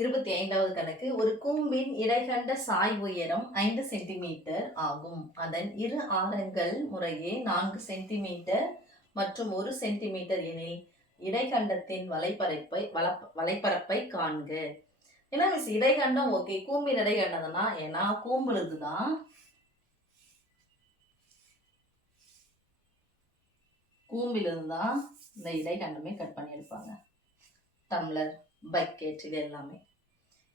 25வது கணக்கு. ஒரு கூம்பின் இடைகண்ட சாய் உயரம் 5 சென்டிமீட்டர் ஆகும். அதன் இரு ஆரங்கள் முறையே 4 சென்டிமீட்டர் மற்றும் 1 சென்டிமீட்டர் எனில் இடைகண்டத்தின் வலைப்பரப்பை காண்க. என்ன மிஸ் இடைகண்டம்? ஓகே, கூம்பின் இடைகண்டம்னா ஏன்னா கூம்புல இருந்துதான் இந்த இடைகண்டமே கட் பண்ணி எடுப்பாங்க. டம்ளர், பக்கெட் இது எல்லாமே.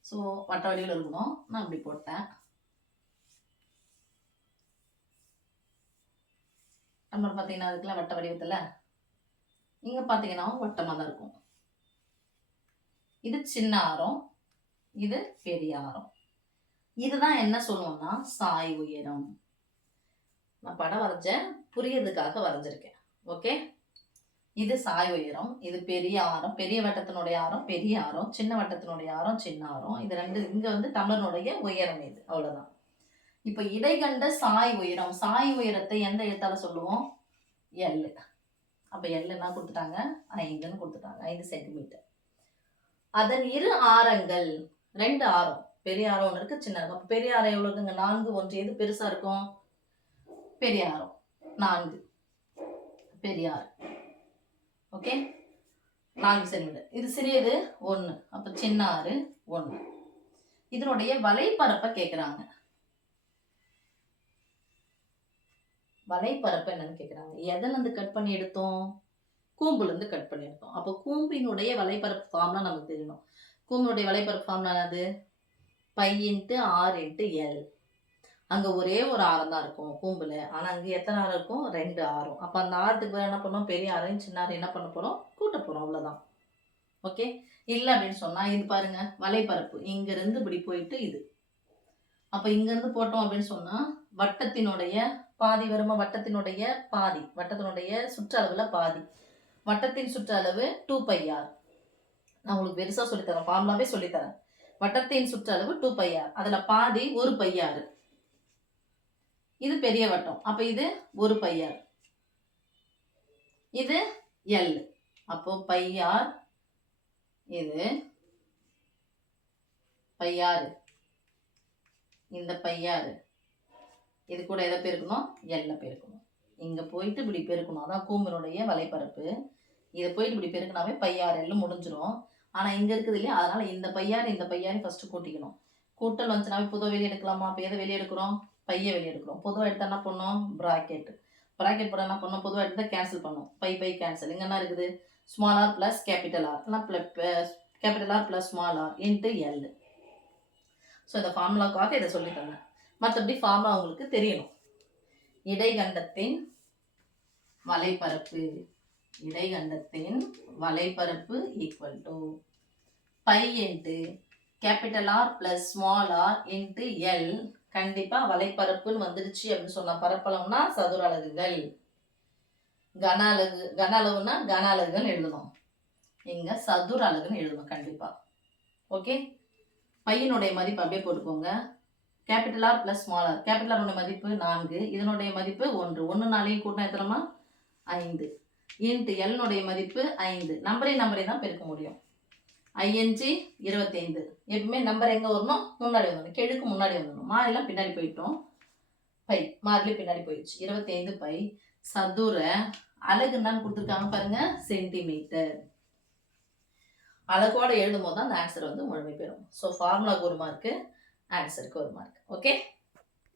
ஸோ வட்ட வடிவில் இருக்கணும். நான் இப்படி போட்டேன். டம்ளர் பார்த்தீங்கன்னா அதுக்குலாம் வட்ட வடிவத்தில் இங்கே பார்த்தீங்கன்னா வட்டமாக தான் இருக்கும். இது சின்ன ஆரம், இது பெரிய ஆரம். இதுதான் என்ன சொல்லுவோம்னா சாய் உயரம். நான் படம் வரைஞ்சேன், புரியறதுக்காக வரைஞ்சிருக்கேன். ஓகே, இது சாய் உயரம், இது பெரிய ஆரம், பெரிய வட்டத்தினுடைய ஆரம் பெரிய ஆரம், சின்ன வட்டத்தினுடைய ஆரம் சின்ன ஆரம். இது ரெண்டு இங்க வந்து டம்ளருடைய உயரம் இது. அவ்வளவுதான். இப்ப இடைகண்ட சாய் உயரம், சாய் உயரத்தை எந்த எழுத்தால சொல்லுவோம்? எல். அப்ப எல் என்ன கொடுத்துட்டாங்க? 5ன்னு கொடுத்துட்டாங்க, 5 சென்டிமீட்டர். அதன் இரு ஆரங்கள், 2 ஆரம், பெரிய ஆரம் ஒன்று இருக்கு, சின்ன ஆரம். பெரிய ஆரம் எவ்வளவு இருக்குங்க? 4. ஒன்று எது பெருசா இருக்கும்? பெரிய ஆரம் 4, பெரிய ஆரம். Okay, 4 centimetre. இது சிறியது 1, அப்ப சின்ன ஆறு 1. இதனுடைய வலைப்பரப்பை கேட்கிறாங்க. வலைப்பரப்பு என்னன்னு கேட்கிறாங்க. எதில் இருந்து கட் பண்ணி எடுத்தோம்? கூம்புல இருந்து கட் பண்ணி எடுத்தோம். அப்போ கூம்பினுடைய வலைப்பரப்பு ஃபார்ம்லாம் நமக்கு தெரியணும். கூம்பினுடைய வலைப்பரப்பு ஃபார்ம்லாம் என்னது? Pi into r into l. அங்க ஒரே ஒரு ஆரம் தான் இருக்கும் கூம்புல. ஆனா அங்க எத்தனை ஆரம் இருக்கும்? 2 ஆரம். அப்ப அந்த ஆரத்துக்கு என்ன பண்ணோம்? பெரிய ஆரம் சின்ன ஆரம் என்ன பண்ண போறோம்? கூட்ட போறோம். அவ்வளவுதான். ஓகே, இல்ல அப்படின்னு சொன்னா இது பாருங்க, வலைப்பரப்பு இங்க இருந்து இப்படி போயிட்டு இது. அப்ப இங்க இருந்து போட்டோம் அப்படின்னு சொன்னா வட்டத்தினுடைய பாதி வருமா? வட்டத்தினுடைய பாதி, வட்டத்தினுடைய சுற்றளவுல பாதி. வட்டத்தின் சுற்றளவு 2πr. நான் உங்களுக்கு பெருசா சொல்லித்தரேன், ஃபார்முலாவே சொல்லித்தரேன். வட்டத்தின் சுற்றளவு 2πr, அதுல பாதி 1πr. இது பெரிய வட்டம், அப்ப இது 1πr, இது எல். அப்போ πr, இது πr, இந்த πr, இது கூட எதை பெருக்கணும்? எல்ல பெருக்கணும். இங்க போயிட்டு இப்படி பெருக்கணும். அதான் கூம்பினுடைய வலைப்பரப்பு. இதை போயிட்டு இப்படி பெருக்கினாவே πr எல் முடிஞ்சிடும். ஆனா இங்க இருக்குது இல்லையா, அதனால இந்த πr இந்த πr ஃபர்ஸ்ட் கூட்டிக்கணும். கூட்டல் வந்துச்சுனாவே பொதுவாக வெளியே எடுக்கலாமா? அப்போ எதை வெளியே எடுக்கிறோம்? பையை வெளியே எடுக்கிறோம். பொதுவாக எடுத்தா என்ன பண்ணோம்? ப்ராக்கெட். ப்ராக்கெட் போட என்ன பண்ணோம்? பொதுவாக எடுத்தா கேன்சல் பண்ணோம். Pi cancel. இங்கே என்ன இருக்குது? Small R plus capital R, capital R plus small R into L. So இந்த ஃபார்முலாவுக்காக இதை சொல்லித்தரேன். மற்றபடி ஃபார்முலா உங்களுக்கு தெரியணும். இடைகண்டத்தின் வலைப்பரப்பு, இடைகண்டத்தின் வலைப்பரப்பு equal to pi into capital R plus small R into L. கண்டிப்பா வலைப்பரப்புன்னு வந்துடுச்சு அப்படின்னு சொன்னா பரப்பளவுனா சதுர அலகுகள், கன அளவுனா கன அலகுகள் எழுதணும். இங்க சதுர அலகுன்னு எழுதணும் கண்டிப்பா. ஓகே, பையனுடைய மதிப்பு அப்படியே போட்டுக்கோங்க. Capital R plus small r, capital r மதிப்பு 4, இதனுடைய மதிப்பு 1. 1 கூட்டினா எத்தனைமா? 5 இன்ட்டு எல்னுடைய மதிப்பு 5. நம்பரே தான் பெருக்க முடியும். 5 25. எப்பவுமே நம்பர் எங்க வரணும்? முன்னாடி வந்துடணும். கெழுக்கு முன்னாடி வந்துடணும். மாறிலாம் பின்னாடி போயிட்டோம். பை மாறிலே பின்னாடி போயிடுச்சு. 25 பை சதுர அலகு என்னன்னு கொடுத்துருக்காங்க பாருங்க, சென்டிமீட்டர். அலகோட எழுதும் போது தான் அந்த ஆன்சர் வந்து முழுமை பெறும். ஸோ ஃபார்முலாக்கு 1 மார்க்கு, ஆன்சருக்கு 1 மார்க். ஓகே.